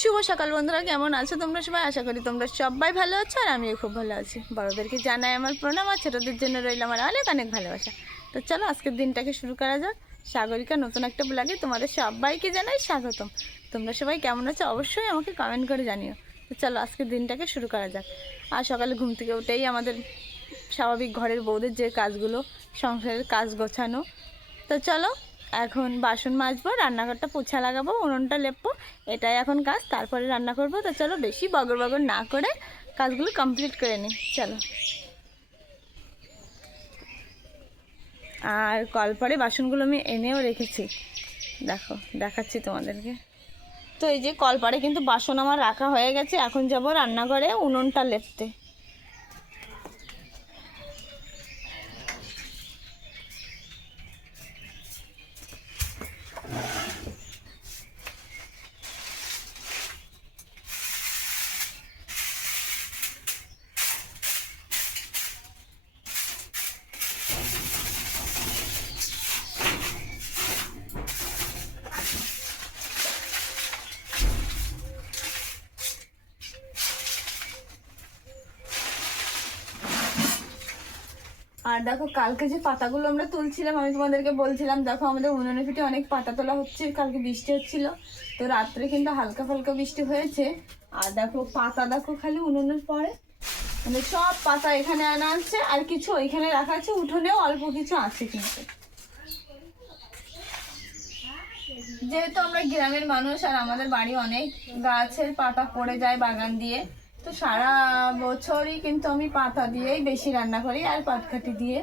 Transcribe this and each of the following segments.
শুভ সকাল বন্ধুরা, কেমন আছো তোমরা সবাই? আশা করি তোমরা সবাই ভালো আছো আর আমিও খুব ভালো আছি। বড়োদেরকে জানাই আমার প্রণাম আর ছোটোদের জন্য রইল আমার অনেক অনেক ভালোবাসা। তো চলো আজকের দিনটাকে শুরু করা যাক। সাগরিকা নতুন একটা ব্লগে তোমাদের সবাইকে জানাই স্বাগতম। তোমরা সবাই কেমন আছো অবশ্যই আমাকে কমেন্ট করে জানিও। তো চলো আজকের দিনটাকে শুরু করা যাক। আর সকালে ঘুম থেকে উঠেই আমাদের স্বাভাবিক ঘরের বউদের যে কাজগুলো, সংসারের কাজ গোছানো। তো চলো এখন বাসন মাজবো, রান্নাঘরটা পোছা লাগাবো, উনুনটা লেপবো, এটাই এখন কাজ। তারপরে রান্না করবো। তো চলো বেশি বগর বগর না করে কাজগুলো কমপ্লিট করে নিই। চলো। আর কলপারে বাসনগুলো আমি এনেও রেখেছি, দেখো দেখাচ্ছি তোমাদেরকে। তো এই যে কলপারে কিন্তু বাসন আমার রাখা হয়ে গেছে। এখন যাবো রান্নাঘরে উনুনটা লেপতে। আর দেখো কালকে যে পাতাগুলো আমরা তুলছিলাম, আমি তোমাদেরকে বলছিলাম দেখো আমাদের উনুনে পিঠে অনেক পাতা তোলা হচ্ছে। কালকে বৃষ্টি হচ্ছিল, তো রাত্রে কিন্তু হালকা ফালকা বৃষ্টি হয়েছে। আর দেখো পাতা দেখো খালি উনুনের পরে, মানে সব পাতা এখানে আনা আছে, আর কিছু ওইখানে রাখা আছে, উঠোনেও অল্প কিছু আছে। কিন্তু যেহেতু আমরা গ্রামের মানুষ আর আমাদের বাড়ি অনেক গাছের পাতা পড়ে যায় বাগান দিয়ে, তো সারা বছরই কিন্তু আমি পাতা দিয়েই বেশি রান্না করি আর পাটকাঠি দিয়ে।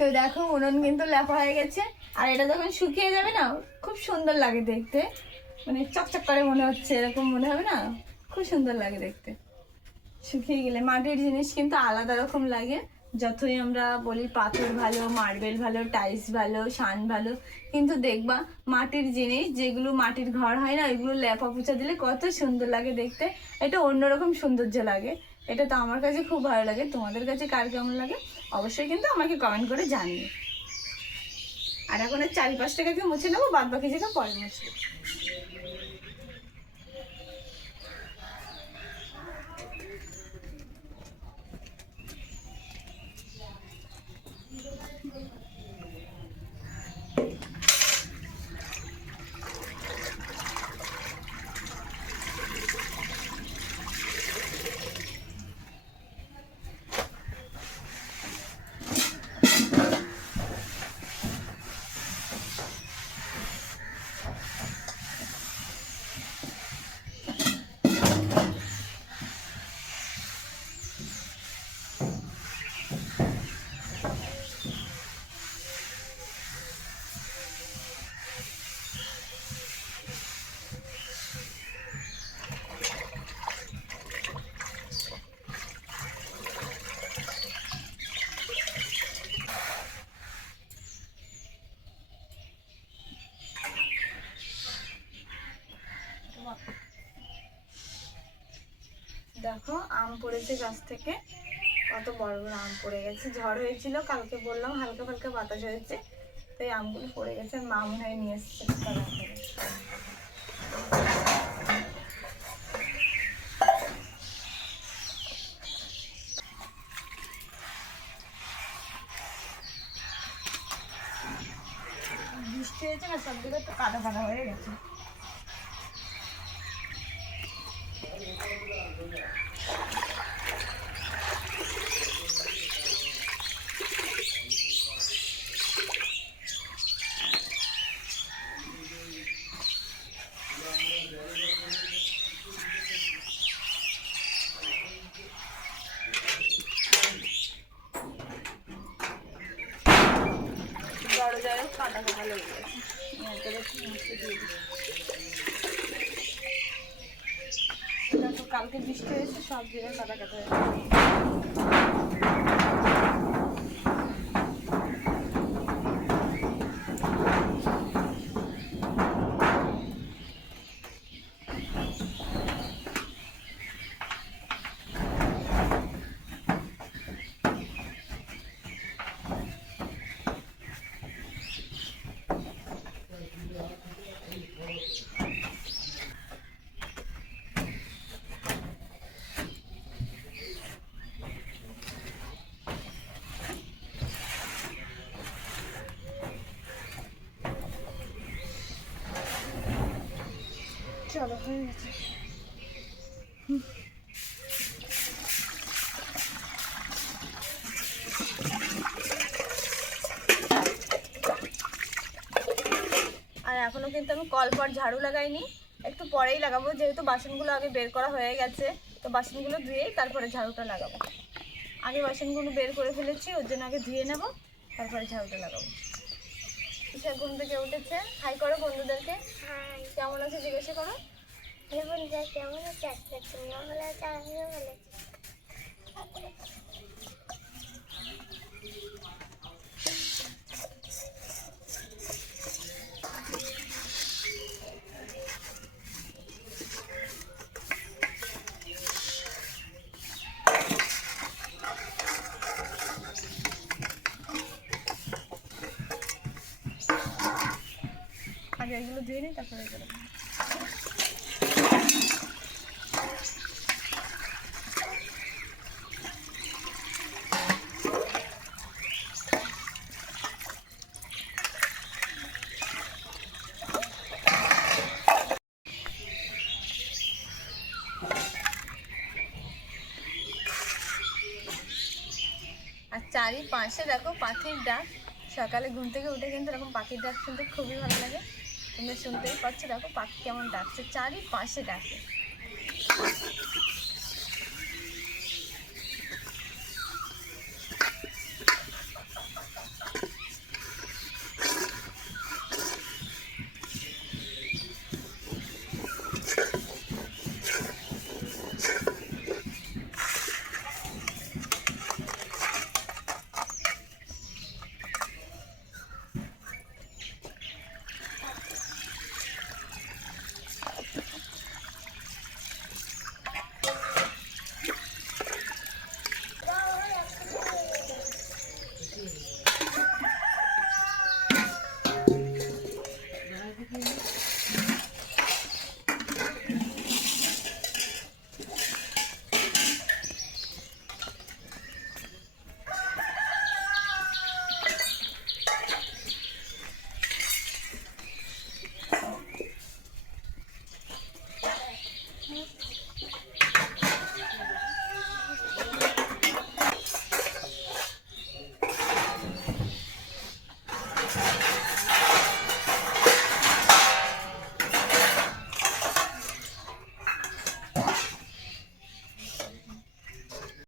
তো দেখো উনুন কিন্তু লেপা হয়ে গেছে। আর এটা যখন শুকিয়ে যাবে না, খুব সুন্দর লাগে দেখতে, মানে চকচক করে মনে হচ্ছে, এরকম মনে হবে না, খুব সুন্দর লাগে দেখতে। শুকিয়ে গেলে মাটির জিনিস কিন্তু আলাদা রকম লাগে। যতই আমরা বলি পাথর ভালো, মার্বেল ভালো, টাইলস ভালো, শান ভালো, কিন্তু দেখবা মাটির জিনিস যেগুলো মাটির ঘর হয় না, ওইগুলো লেপা পোছা দিলে কত সুন্দর লাগে দেখতে। এটা অন্যরকম সৌন্দর্য লাগে। এটা তো আমার কাছে খুব ভালো লাগে। তোমাদের কাছে কার কেমন লাগে অবশ্যই কিন্তু আমাকে কমেন্ট করে জানিও। আর এখন এর 4-5 টাকাকে মুছে নেবো, বাদ বাকি জায়গা পরে মুছবো। দেখো আম পড়েছে গাছ থেকে, কত বড় বড় আম পড়ে গেছে। ঝড় হয়েছিল কালকে, বললাম হালকা হালকা বাতাস হয়েছে, তো এই আমগুলো পড়ে গেছে। মা মনে হয় নিয়ে এসছে। বৃষ্টি হয়েছে না, সব দিকে তো কাদা কাদা হয়ে গেছে। দরজায় কাদা কাদা লেগে গেছে। কালকে বৃষ্টি হয়েছে, সব জায়গায় কাদা কাদা হয়ে চলো হয়ে গেছে। আর এখনো কিন্তু আমি কলপার ঝাড়ু লাগাইনি, একটু পরেই লাগাবো, যেহেতু বাসনগুলো আগে বের করা হয়ে গেছে। তো বাসনগুলো ধুয়েই তারপরে ঝাড়ুটা লাগাবো। আগে বাসনগুলো বের করে ফেলেছি, ওর জন্য আগে ধুয়ে নেব, তারপরে ঝাড়ুটা লাগাবো। ঈশা ঘুম থেকে উঠেছে, হাই করো বন্ধুদেরকে। কেমন আছে জিজ্ঞাসা করো। বন্ধুরা কেমন আছে? তোমরা ভালো আছো, আমিও ভালো আছি। আগে এগুলো ধুয়ে নিই, তারপরে এগুলো। আর চারিপাশে দেখো পাখির ডাক। সকালে ঘুম থেকে উঠে কিন্তু এরকম পাখির ডাক শুনতে খুবই ভালো লাগে। তোমরা শুনতেই পাচ্ছ, দেখো পাখি কেমন ডাকছে, চারিপাশে ডাকে।